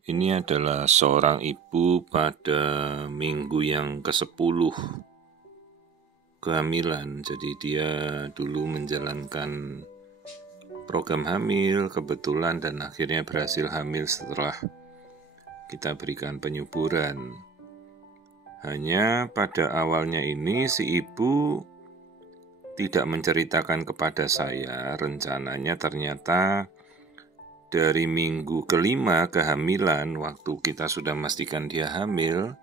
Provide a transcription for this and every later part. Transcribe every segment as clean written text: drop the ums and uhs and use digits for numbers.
Ini adalah seorang ibu pada minggu yang ke-10 kehamilan. Jadi dia dulu menjalankan program hamil kebetulan dan akhirnya berhasil hamil setelah kita berikan penyuburan. Hanya pada awalnya ini si ibu tidak menceritakan kepada saya, rencananya ternyata dari minggu kelima kehamilan, waktu kita sudah memastikan dia hamil,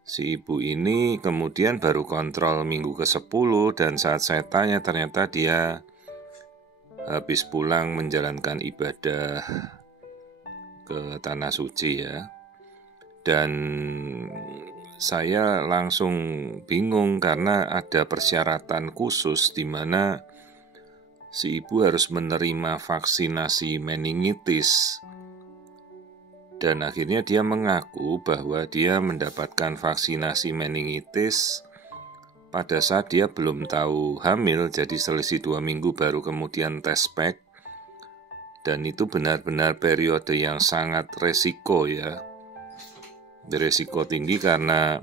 si ibu ini kemudian baru kontrol minggu ke-10 dan saat saya tanya ternyata dia habis pulang menjalankan ibadah ke Tanah Suci ya. Dan saya langsung bingung karena ada persyaratan khusus di mana si ibu harus menerima vaksinasi meningitis. Dan akhirnya dia mengaku bahwa dia mendapatkan vaksinasi meningitis pada saat dia belum tahu hamil, jadi selisih 2 minggu baru kemudian tes pack. Dan itu benar-benar periode yang sangat resiko ya. Beresiko tinggi karena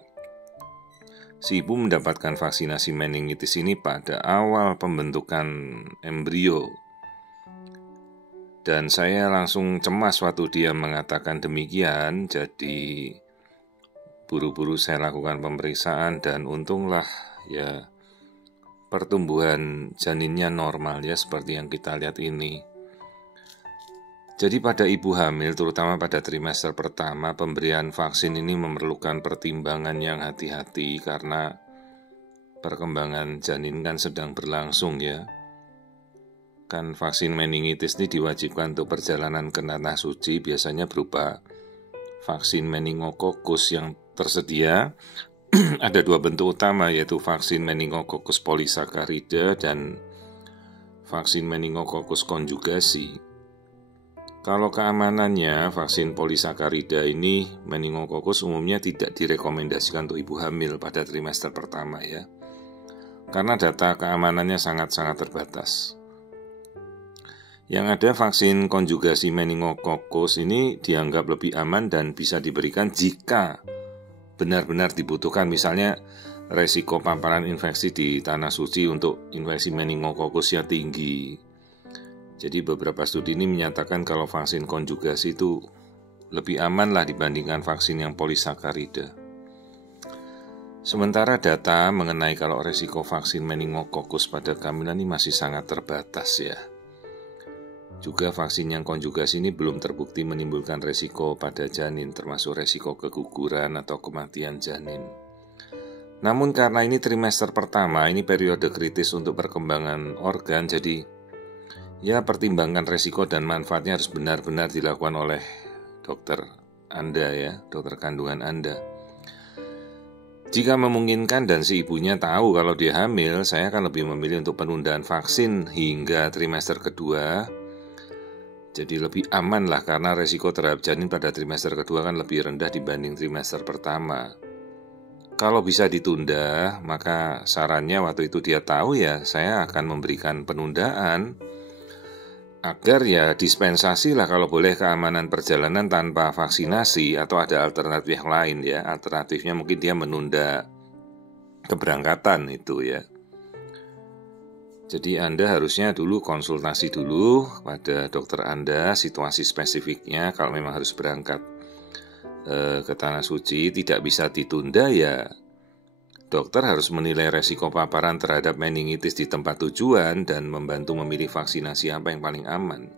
si ibu mendapatkan vaksinasi meningitis ini pada awal pembentukan embrio. Dan saya langsung cemas waktu dia mengatakan demikian, jadi buru-buru saya lakukan pemeriksaan dan untunglah ya pertumbuhan janinnya normal ya seperti yang kita lihat ini. Jadi pada ibu hamil, terutama pada trimester pertama, pemberian vaksin ini memerlukan pertimbangan yang hati-hati karena perkembangan janin kan sedang berlangsung ya. Kan vaksin meningitis ini diwajibkan untuk perjalanan ke Tanah Suci, biasanya berupa vaksin meningokokus yang tersedia. Ada 2 bentuk utama, yaitu vaksin meningokokus polisakarida dan vaksin meningokokus konjugasi. Kalau keamanannya, vaksin polisakarida ini meningokokus umumnya tidak direkomendasikan untuk ibu hamil pada trimester pertama ya. Karena data keamanannya sangat-sangat terbatas. Yang ada vaksin konjugasi meningokokus ini dianggap lebih aman dan bisa diberikan jika benar-benar dibutuhkan. Misalnya resiko paparan infeksi di Tanah Suci untuk infeksi meningokokusnya tinggi. Jadi beberapa studi ini menyatakan kalau vaksin konjugasi itu lebih aman lah dibandingkan vaksin yang polisakarida. Sementara data mengenai kalau resiko vaksin meningokokus pada kehamilan ini masih sangat terbatas ya. Juga vaksin yang konjugasi ini belum terbukti menimbulkan resiko pada janin, termasuk resiko keguguran atau kematian janin. Namun karena ini trimester pertama, ini periode kritis untuk perkembangan organ, jadi ya pertimbangkan resiko dan manfaatnya harus benar-benar dilakukan oleh dokter Anda ya, dokter kandungan Anda. Jika memungkinkan dan si ibunya tahu kalau dia hamil, saya akan lebih memilih untuk penundaan vaksin hingga trimester kedua. Jadi lebih aman lah karena resiko terhadap janin pada trimester kedua kan lebih rendah dibanding trimester pertama. Kalau bisa ditunda, maka sarannya waktu itu dia tahu ya, saya akan memberikan penundaan agar ya dispensasi lah kalau boleh keamanan perjalanan tanpa vaksinasi atau ada alternatif yang lain ya. Alternatifnya mungkin dia menunda keberangkatan itu ya. Jadi Anda harusnya dulu konsultasi dulu pada dokter Anda situasi spesifiknya kalau memang harus berangkat ke Tanah Suci tidak bisa ditunda ya. Dokter harus menilai resiko paparan terhadap meningitis di tempat tujuan dan membantu memilih vaksinasi apa yang paling aman.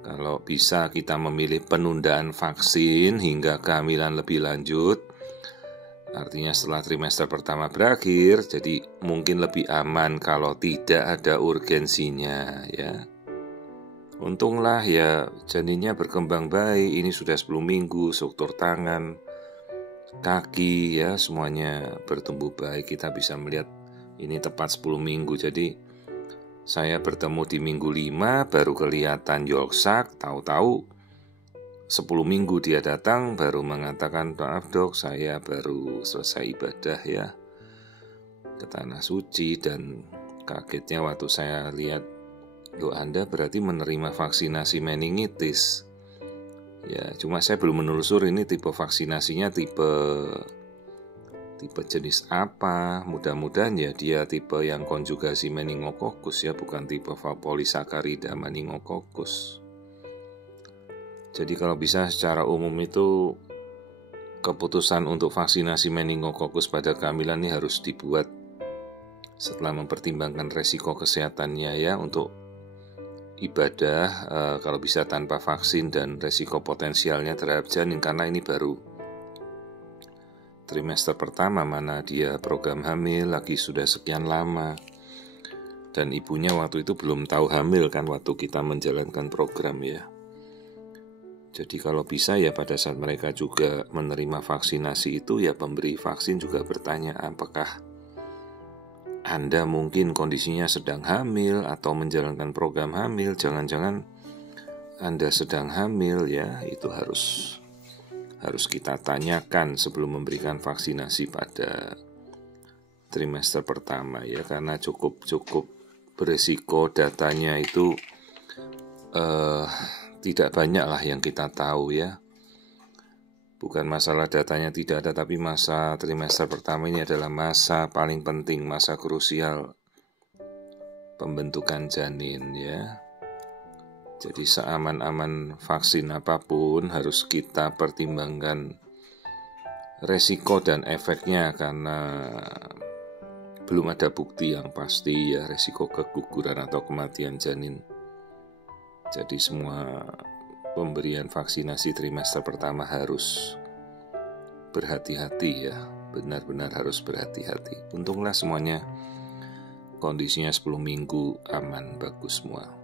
Kalau bisa kita memilih penundaan vaksin hingga kehamilan lebih lanjut, artinya setelah trimester pertama berakhir, jadi mungkin lebih aman kalau tidak ada urgensinya ya. Untunglah ya janinnya berkembang baik, ini sudah 10 minggu, struktur tangan, kaki ya semuanya bertumbuh baik. Kita bisa melihat ini tepat 10 minggu. Jadi saya bertemu di minggu 5 baru kelihatan yolksak, tahu-tahu 10 minggu dia datang baru mengatakan, maaf dok saya baru selesai ibadah ya ke Tanah Suci. Dan kagetnya waktu saya lihat, loh Anda berarti menerima vaksinasi meningitis. Ya, cuma saya belum menelusuri ini tipe vaksinasinya tipe jenis apa. Mudah-mudahan ya dia tipe yang konjugasi meningokokus ya, bukan tipe Polisakarida meningokokus. Jadi kalau bisa secara umum itu keputusan untuk vaksinasi meningokokus pada kehamilan ini harus dibuat setelah mempertimbangkan resiko kesehatannya ya, untuk ibadah kalau bisa tanpa vaksin, dan resiko potensialnya terhadap janin, karena ini baru trimester pertama, mana dia program hamil lagi sudah sekian lama, dan ibunya waktu itu belum tahu hamil kan waktu kita menjalankan program ya. Jadi kalau bisa ya pada saat mereka juga menerima vaksinasi itu ya, pemberi vaksin juga bertanya, apakah Anda mungkin kondisinya sedang hamil atau menjalankan program hamil, jangan-jangan Anda sedang hamil ya, itu harus kita tanyakan sebelum memberikan vaksinasi pada trimester pertama ya, karena cukup beresiko. Datanya itu tidak banyak lah yang kita tahu ya. Bukan masalah datanya tidak ada, tapi masa trimester pertama ini adalah masa paling penting, masa krusial pembentukan janin ya. Jadi seaman-aman vaksin apapun harus kita pertimbangkan resiko dan efeknya, karena belum ada bukti yang pasti ya resiko keguguran atau kematian janin. Jadi semua pemberian vaksinasi trimester pertama harus berhati-hati ya, benar-benar harus berhati-hati. Untunglah semuanya kondisinya 10 minggu aman, bagus semua.